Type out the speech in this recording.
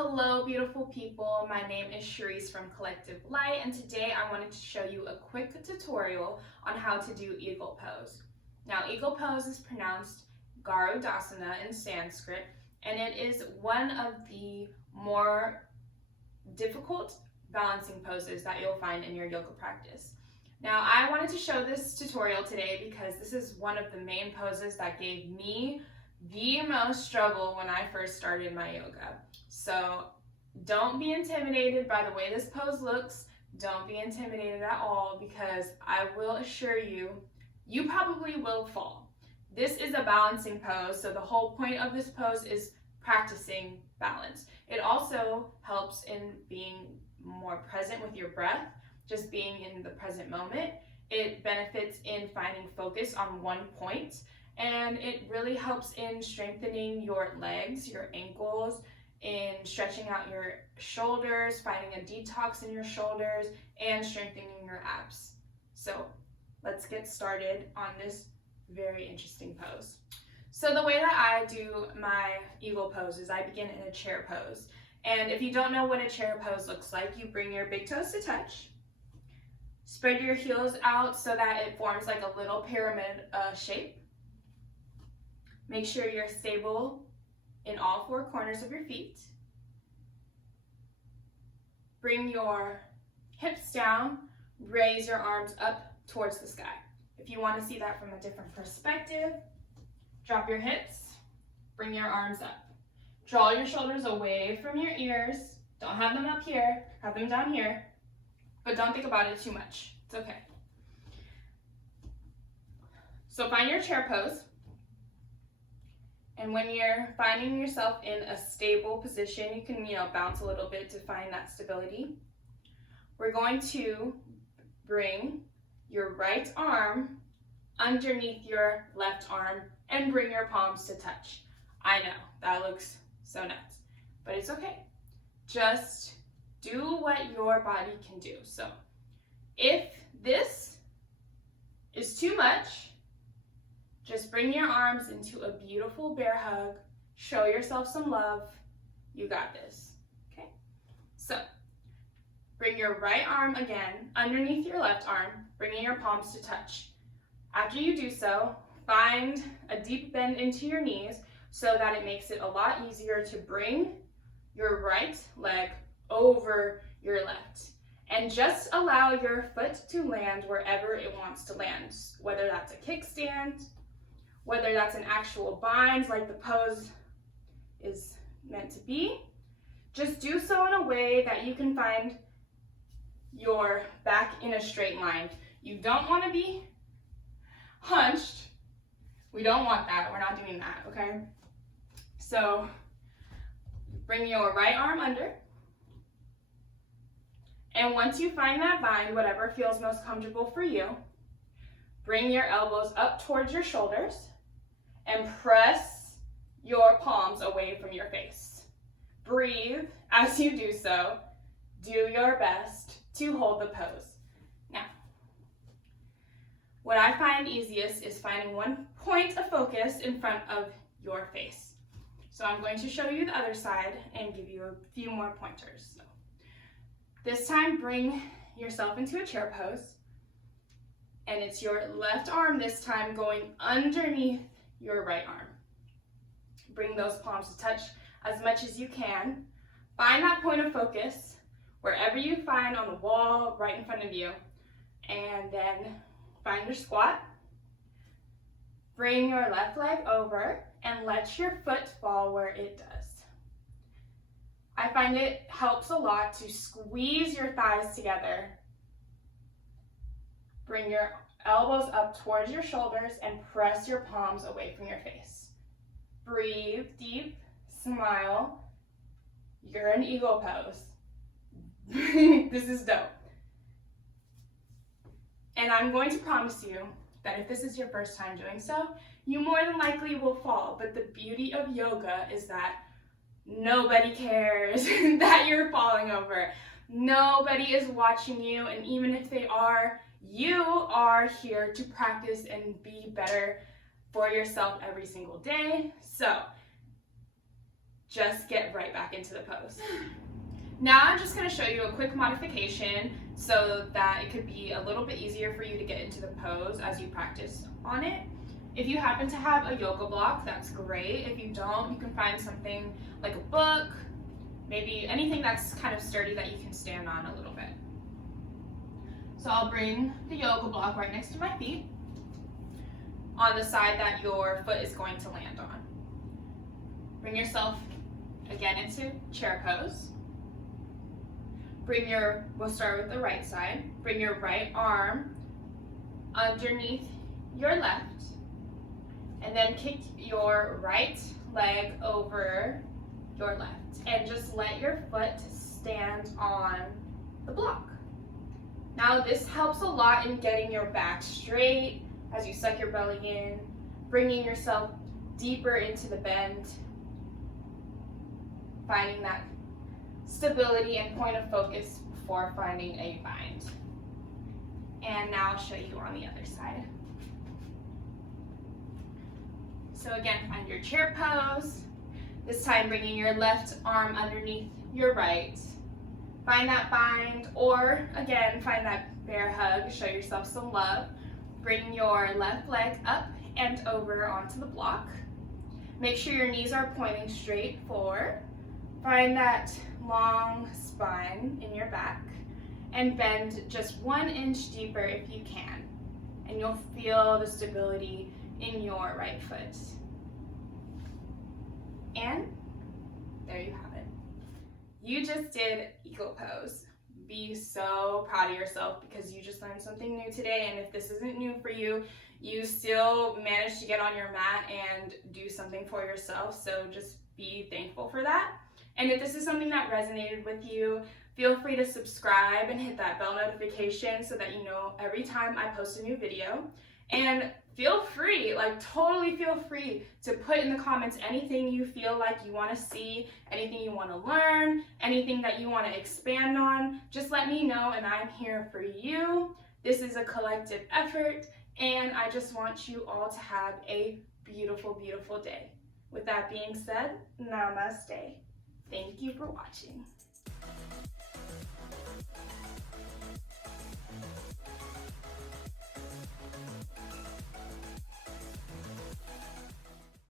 Hello beautiful people, my name is Cherise from Collective Light, and today I wanted to show you a quick tutorial on how to do eagle pose. Now eagle pose is pronounced Garudasana in Sanskrit, and it is one of the more difficult balancing poses that you'll find in your yoga practice. Now I wanted to show this tutorial today because this is one of the main poses that gave me the most struggle when I first started my yoga. So don't be intimidated by the way this pose looks. Don't be intimidated at all because I will assure you, you probably will fall. This is a balancing pose, so the whole point of this pose is practicing balance. It also helps in being more present with your breath, just being in the present moment. It benefits in finding focus on one point, and it really helps in strengthening your legs, your ankles, in stretching out your shoulders, finding a detox in your shoulders, and strengthening your abs. So let's get started on this very interesting pose. So the way that I do my eagle pose is I begin in a chair pose. And if you don't know what a chair pose looks like, you bring your big toes to touch, spread your heels out so that it forms like a little pyramid shape. Make sure you're stable in all four corners of your feet. Bring your hips down, raise your arms up towards the sky. If you want to see that from a different perspective, drop your hips, bring your arms up. Draw your shoulders away from your ears. Don't have them up here, have them down here, but don't think about it too much. It's okay. So find your chair pose. And when you're finding yourself in a stable position, you can, bounce a little bit to find that stability. We're going to bring your right arm underneath your left arm and bring your palms to touch. I know, that looks so nuts, but it's okay. Just do what your body can do. So if this is too much, just bring your arms into a beautiful bear hug. Show yourself some love. You got this, okay? So bring your right arm again underneath your left arm, bringing your palms to touch. After you do so, find a deep bend into your knees so that it makes it a lot easier to bring your right leg over your left. And just allow your foot to land wherever it wants to land, whether that's a kickstand, whether that's an actual bind like the pose is meant to be. Just do so in a way that you can find your back in a straight line. You don't want to be hunched. We don't want that. We're not doing that, okay? So bring your right arm under. And once you find that bind, whatever feels most comfortable for you, bring your elbows up towards your shoulders and press your palms away from your face. Breathe as you do so. Do your best to hold the pose. Now, what I find easiest is finding one point of focus in front of your face. So I'm going to show you the other side and give you a few more pointers. So, this time, bring yourself into a chair pose, and it's your left arm this time going underneath your right arm. Bring those palms to touch as much as you can. Find that point of focus wherever you find on the wall right in front of you, and then find your squat. Bring your left leg over and let your foot fall where it does. I find it helps a lot to squeeze your thighs together. Bring your elbows up towards your shoulders and press your palms away from your face. Breathe deep, smile. You're in eagle pose. This is dope. And I'm going to promise you that if this is your first time doing so, you more than likely will fall. But the beauty of yoga is that nobody cares that you're falling over. Nobody is watching you, and even if they are, you are here to practice and be better for yourself every single day. So just get right back into the pose. Now I'm just going to show you a quick modification so that it could be a little bit easier for you to get into the pose as you practice on it. If you happen to have a yoga block, that's great. If you don't, you can find something like a book, maybe anything that's kind of sturdy that you can stand on a little bit. So I'll bring the yoga block right next to my feet on the side that your foot is going to land on. Bring yourself again into chair pose. We'll start with the right side. Bring your right arm underneath your left, and then kick your right leg over your left, and just let your foot stand on the block. Now this helps a lot in getting your back straight as you suck your belly in, bringing yourself deeper into the bend, finding that stability and point of focus before finding a bind. And now I'll show you on the other side. So again, find your chair pose. This time bringing your left arm underneath your right. Find that bind, or again, find that bear hug. Show yourself some love. Bring your left leg up and over onto the block. Make sure your knees are pointing straight forward. Find that long spine in your back and bend just 1 inch deeper if you can. And you'll feel the stability in your right foot. And there you have it. You just did eagle pose. Be so proud of yourself because you just learned something new today, and if this isn't new for you, you still managed to get on your mat and do something for yourself, so just be thankful for that. And if this is something that resonated with you, feel free to subscribe and hit that bell notification so that you know every time I post a new video. And feel free, totally feel free to put in the comments anything you feel like you want to see, anything you want to learn, anything that you want to expand on. Just let me know and I'm here for you. This is a collective effort and I just want you all to have a beautiful, beautiful day. With that being said, namaste. Thank you for watching.